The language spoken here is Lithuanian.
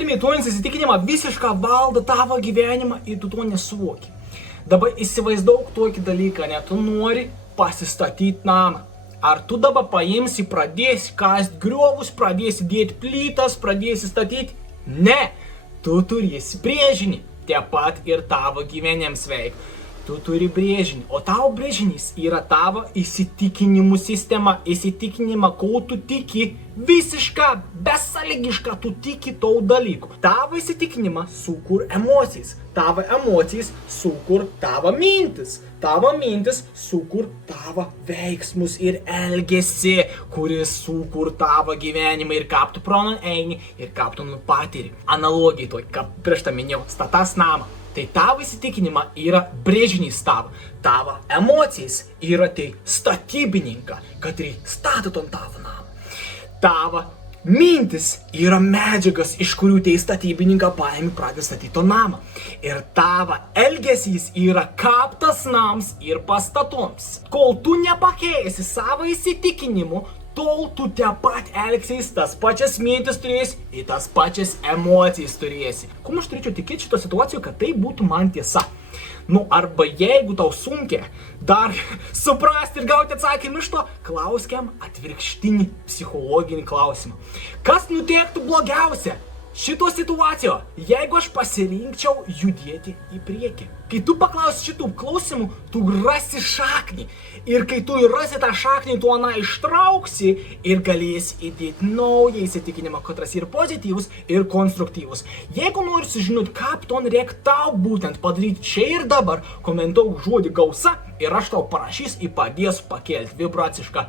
limituojantis įsitikinimą visišką valdo tavo gyvenimą ir tu to nesuvoki. Dabar įsivaizduok tokį dalyką, ne, tu nori pasistatyti namą. Ar tu dabar paimsi, pradėsi kast griovus, pradėsi dėti plytas, pradėsi statyti? Ne, tu turėsi brėžinį, tie pat ir tavo gyvenėms veik. Tu turi brėžinį, o tavo brėžinys yra tavo įsitikinimų sistema, įsitikinimą, ko tu tiki, visišką, besąlygišką, tu tiki to dalykų. Tavo įsitikinimą sukur emocijas, tavo emocijas sukur tavo mintis sukur tavo veiksmus ir elgesį, kuris sukur tavo gyvenimą ir kaip tu pro eini ir kaip tu patiri. Analogija to, kaip prieš tą minėjau, statas namą. Tai tavo įsitikinimą yra brėžinys tavo emocijas yra tai statybininką, kad statot ant tavo namą. Tavo mintis yra medžiagas, iš kurių tai statybininką paėmė pradė statyti to namą. Ir tavo elgesys yra kaip tas nams ir pastatoms. Kol tu nepakeisi savo įsitikinimu, tol tu te pat elgsies, tas pačias mintis turėsi ir tas pačias emocijas turėsi. Kuo aš turėčiau tikėti šito situacijoje, kad tai būtų man tiesa? Nu, arba jeigu tau sunkia dar suprasti ir gauti atsakymą iš to, klauskiam atvirkštinį psichologinį klausimą. Kas nutiktų blogiausia šito situacijoje, jeigu aš pasirinkčiau judėti į priekį? Kai tu paklausi šitų klausimų, tu rasi šaknį. Ir kai tu rasi tą šaknį, tu aną ištrauksi ir galėsi įdėti naują įsitikinimą, katras ir pozityvus, ir konstruktyvus. Jeigu nori sužinoti, kaip to reikia tau būtent padaryti čia ir dabar, komentuok žodį gausa ir aš tau parašys ir padėsiu pakelti vibracišką